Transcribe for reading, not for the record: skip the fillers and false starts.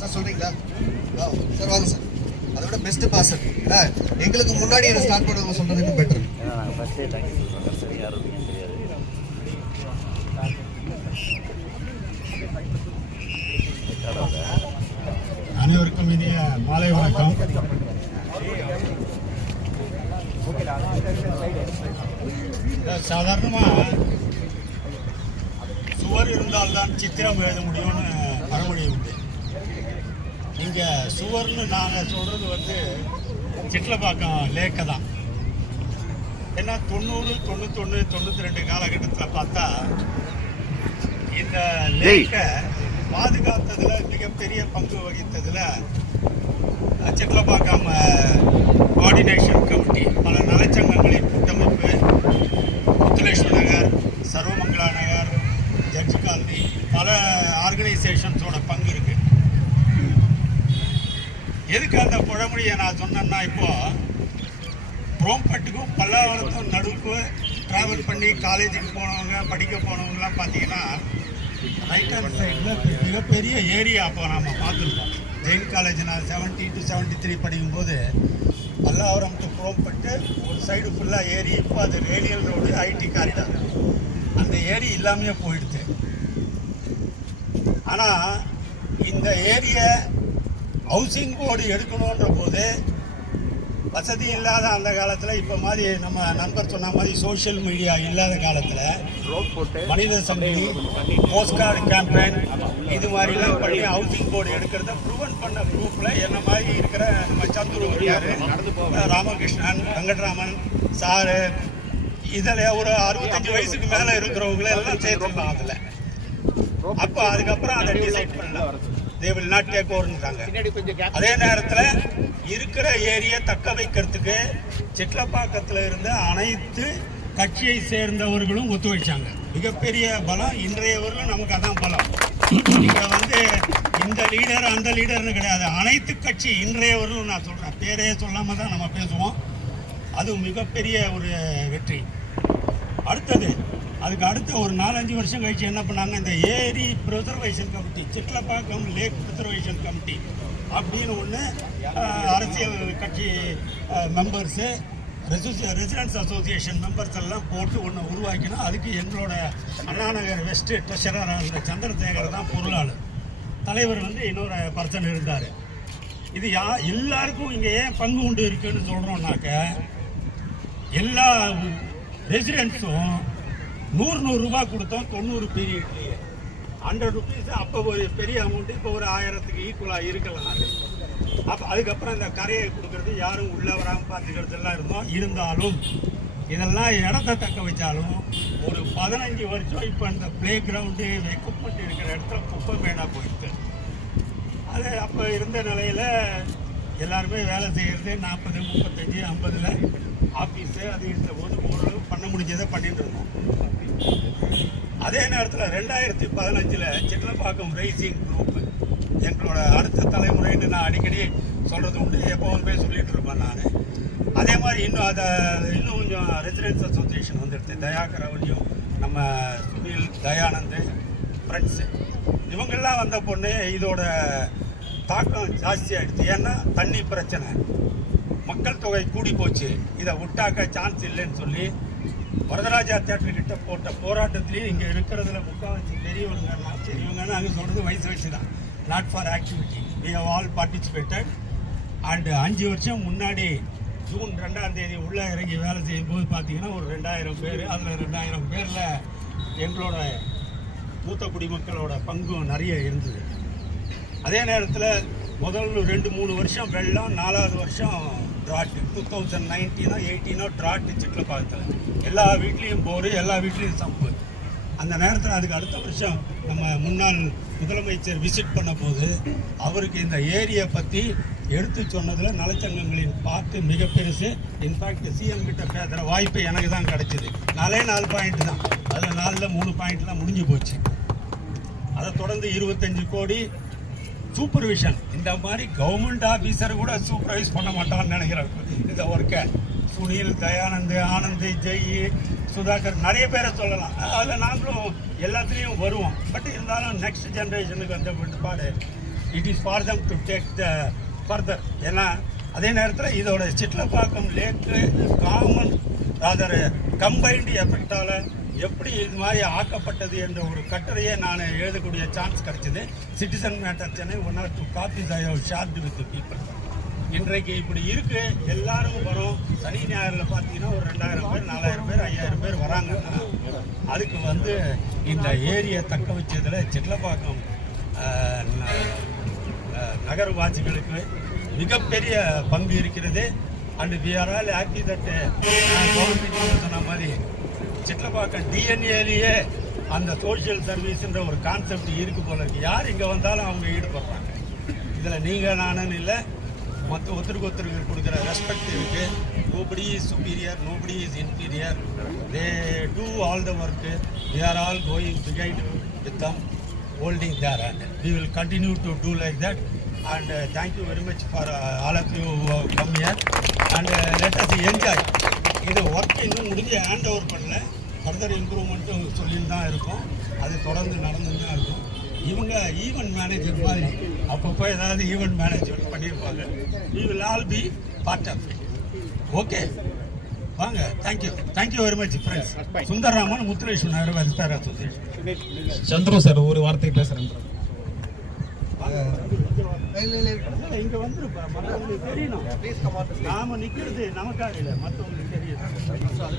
Sir சொல்றீங்களா? Sir வாங்க sir. அதை விட பெஸ்ட் பாசர் எங்களுக்கு முன்னாடி என்ன ஸ்டார்ட் பண்ணுறவங்க சொல்றது இன்னும் பெட்டர். நாங்கள் ஃபஸ்ட்டே தேங்க்யூ சொல்கிறோம். சரியாக இருப்பீங்கன்னு தெரியாது. அனைவருக்கும் இனிய மாலை வணக்கம். சாதாரணமாக சுவர் இருந்தால்தான் சித்திரம் எழுத முடியும்னு பழமொழி உண்டு. இங்கே சுவர்னு நாங்கள் சொல்கிறது வந்து சிட்லப்பாக்கம் லேக்கை தான். ஏன்னா 90, 91, 92 காலகட்டத்தில் பார்த்தா இந்த லேக்கை பாதுகாத்ததுல மிகப்பெரிய பங்கு வகித்ததுல சிட்லப்பாக்கம் கோஆர்டினேஷன் கமிட்டி, பல நலச்சங்கங்களின் கூட்டமைப்பு, முத்துலேஸ்வர் நகர், சர்வமங்களா நகர், ஜட்ஜ் காலனி, பல ஆர்கனைசேஷன்ஸோட பங்கு இருக்கு. எதுக்கு அந்த பழமொழியை நான் சொன்னேன்னா, இப்போ ரோம்பட்டுக்கும் பல்லாவரத்துக்கும் நடுவுக்கு ட்ராவல் பண்ணி காலேஜுக்கு போனவங்க, படிக்க போனவங்கலாம் பார்த்தீங்கன்னா ரைட் ஹேண்ட் சைடில் மிகப்பெரிய ஏரியா அப்போ நாம் பார்த்துருக்கோம். ஜெயின் காலேஜ் நான் 70 to 73 படிக்கும்போது பல்லாவரம் டு ரோம்பட்டு ஒரு சைடு ஃபுல்லாக ஏரி. இப்போ அது ரேடியல் ரோடு, ஐடி காரிடார். அந்த ஏரி இல்லாமையே போயிடுது. ஆனால் இந்த ஏரியை ஹவுசிங் போர்டு எடுக்கணுன்ற போது வசதி இல்லாத அந்த காலத்தில், இப்போ மாதிரி நம்ம நண்பர் சொன்ன மாதிரி சோஷியல் மீடியா இல்லாத காலத்தில் மனித சங்கிலி, போஸ்ட் கார்டு கேம்பெயின் இது மாதிரிலாம் பண்ணி ஹவுசிங் போர்டு எடுக்கிறத ப்ரூவன் பண்ண குரூப்பில் என்ன மாதிரி இருக்கிற நம்ம சந்துரு, ராமகிருஷ்ணன், வெங்கட்ராமன் சாரு, இதில் ஒரு 65 வயசுக்கு மேலே இருக்கிறவங்கள எல்லாம் சேர்த்துருக்காங்க அதில். அப்போ அதுக்கப்புறம் அதை டிசைட் பண்ணல, they will not take overன்றாங்க. அதே நேரத்தில் இருக்கிற ஏரியை தக்க வைக்கிறதுக்கு சிட்லப்பாக்கத்தில் இருந்த அனைத்து கட்சியை சேர்ந்தவர்களும் ஒத்துழைச்சாங்க. மிகப்பெரிய பலம் இன்றையவர்களும் நமக்கு அதான் பலம். இங்கே வந்து இந்த லீடர் அந்த லீடர்னு கிடையாது, அனைத்து கட்சி இன்றையவர்களும். நான் சொல்கிறேன், பேரே சொல்லாமல் தான் நம்ம பேசுவோம். அது மிகப்பெரிய ஒரு வெற்றி. அடுத்தது, அதுக்கு அடுத்த ஒரு 4-5 வருஷம் கழிச்சு என்ன பண்ணாங்க, இந்த ஏரி preservation committee, Chitlapakkam lake preservation committee அப்படின்னு ஒன்று அரசியல் கட்சி மெம்பர்ஸு, ரெசிடென்ட்ஸ் அசோசியேஷன் மெம்பர்ஸ் எல்லாம் போட்டு ஒன்று உருவாக்கினா, அதுக்கு எங்களோட அண்ணாநகர் வெஸ்ட் ட்ரெஷரர் அந்த சந்திரசேகர் தான் பொருளாளர். தலைவர் வந்து இன்னொரு பர்சன் இருந்தார். இது எல்லாருக்கும் இங்கே ஏன் பங்கு உண்டு இருக்குன்னு சொல்கிறோம்னாக்க, எல்லா ரெசிடென்ட்ஸும் 100 ரூபா கொடுத்தோம் 90 பீரியட்லேயே. 100 rupees அப்போ ஒரு பெரிய அமௌண்ட்டு, இப்போ ஒரு 1000க்கு ஈக்குவலாக இருக்கலாம். அது அப்போ அதுக்கப்புறம் இந்த கரையை கொடுக்கறது யாரும் உள்ளே வராமல் பார்த்துக்கிறதெல்லாம் இருந்தாலும் இதெல்லாம் இடத்த தக்க வச்சாலும் ஒரு 15 வருஷம் இப்போ இந்த பிளே கிரவுண்டு எக்யூப்மெண்ட் இருக்கிற இடத்துல குப்பை மேடாக போயிடுது. அது அப்போ இருந்த நிலையில் எல்லாருமே வேலை செய்கிறது 40, 35, 50 ஆஃபீஸு அது இருந்த போது ஓரளவு பண்ண முடிஞ்சதை பண்ணிட்டு இருந்தோம். அதே நேரத்தில் 2015 சிட்லப்பாக்கம் ரைசிங் குரூப், எங்களோட அடுத்த தலைமுறைன்னு நான் அடிக்கடி சொல்கிறது உண்டு, எப்போவுமே சொல்லிட்டு இருப்பேன் நான். அதே மாதிரி இன்னும் கொஞ்சம் ரெசிடென்ட்ஸ் அசோசியேஷன் வந்துடுது. தயாகர் அவரையும், நம்ம சுனில், தயானந்த், ஃப்ரெண்ட்ஸு, இவங்கெல்லாம் வந்த பொண்ணு இதோட தாக்கம் ஜாஸ்தியாகிடுது. ஏன்னா தண்ணி பிரச்சனை, மக்கள் தொகை கூடி போச்சு, இதை விட்டாக்க சான்ஸ் இல்லைன்னு சொல்லி வரதராஜா தேட்டர் கிட்ட போட்ட போராட்டத்திலேயே இங்கே இருக்கிறதுல முக்கால்வாசி பெரியவங்கன்னா அங்கே சொல்கிறது வயசு வச்சு தான், not for activity. We have all participated. And 5 வருஷம் முன்னாடி ஜூன் 2ஆம் தேதி உள்ளே இறங்கி வேலை செய்யும் போது பார்த்தீங்கன்னா ஒரு 2000 பேர். அதில் 2000 பேரில் எங்களோட மூத்த குடிமக்களோட பங்கும் நிறைய இருந்தது. அதே நேரத்தில் முதல் 2-3 வருஷம் வெள்ளம், 4வது வருஷம் ட்ராட்டு. 2019 18 ட்ராட்டு சிட்லப்பாக்கத்தில். எல்லா வீட்லேயும் போர், எல்லா வீட்லேயும் சம்பு. அந்த நேரத்தில் அதுக்கு அடுத்த வருஷம் நம்ம முன்னாள் முதலமைச்சர் விசிட் பண்ண போது அவருக்கு இந்த ஏரியை பற்றி எடுத்து சொன்னதில் நலச்சங்கங்களின் பார்த்து மிக பெருசு. இன்ஃபேக்ட் சிஎம் கிட்ட பேசுகிற வாய்ப்பு எனக்கு தான் கிடச்சிது. 4 பாயிண்ட் தான், அதில் 4ல் 3 பாயிண்ட்லாம் முடிஞ்சு போச்சு. அதை தொடர்ந்து 25 கோடி சூப்பர்விஷன். இந்த மாதிரி கவர்மெண்ட் ஆஃபீஸர் கூட சூப்பர்வைஸ் பண்ண மாட்டான்னு நினைக்கிறேன் இந்த ஒர்க்கை. சுனில், தயானந்த், ஆனந்த், ஜெய், சுதாகர், நிறைய பேரை சொல்லலாம். அதில் நாங்களும் எல்லாத்துலேயும் வருவோம். பட் இருந்தாலும் நெக்ஸ்ட் ஜென்ரேஷனுக்கு அந்த விட்டுப்பாடு it is for them to take the further. ஏன்னா அதே நேரத்தில் இதோட Chitlapakkam lake common rather combined எஃபெக்டால் எப்படி இது மாதிரி ஆக்கப்பட்டது என்ற ஒரு கட்டுரையை நான் எழுதக்கூடிய சான்ஸ் கிடைச்சது. Citizen matter Chennai 1 or 2 copies I have shared with people. இன்றைக்கு இப்படி இருக்கு, எல்லாரும் வரும். சனி ஞாயிறில் பார்த்தீங்கன்னா ஒரு 2000 பேர் 4000 பேர் 5000 பேர் வராங்கன்னா அதுக்கு இந்த ஏரியை தக்க வச்சதில் சிட்லப்பாக்கம் நகர்வாசிகளுக்கு மிகப்பெரிய பங்கு இருக்கிறது. And we are all happy that government சொன்ன மாதிரி சிட்லப்பாக்கம் டிஎன்ஏலேயே அந்த சோஷியல் சர்வீஸ்ன்ற ஒரு கான்செப்ட் இருக்கு போல இருக்கு. யார் இங்கே வந்தாலும் அவங்க ஈடுபடுறாங்க. இதில் நீங்கள் நானுன்னு இல்லை, மற்ற ஒருத்தருக்கு கொடுக்குற ரெஸ்பெக்ட் இருக்கு. Nobody is superior, nobody is inferior. They do all the work. We are all going behind with them, holding their hand. We will continue to do like that, and thank you very much for all of you who have come here, and let us enjoy. இது work இன்னும் முடிஞ்சு hand over பண்ணல, further இம்ப்ரூவ்மெண்ட்டும் சொல்லிட்டு தான் இருக்கும். அது தொடர்ந்து நடந்துன்னு தான் இருக்கும். இவங்க ஈவெண்ட் மேனேஜர் மாதிரி அப்பப்போ ஏதாவது ஈவெண்ட் மேனேஜ்மெண்ட் பண்ணியிருப்பாங்க. we will all be part of it. Okay, வாங்க. Thank you very much friends. Sundararaman, Muthuresh Nagar welfare association. Chandru sir ஒரு வார்த்தை பேசுறேன். இங்க வந்துருப்பா, மற்றவங்களுக்கு தெரியணும். நாம நிக்கிறது நமக்காக இல்லை, மற்றவங்களுக்கு தெரியும்.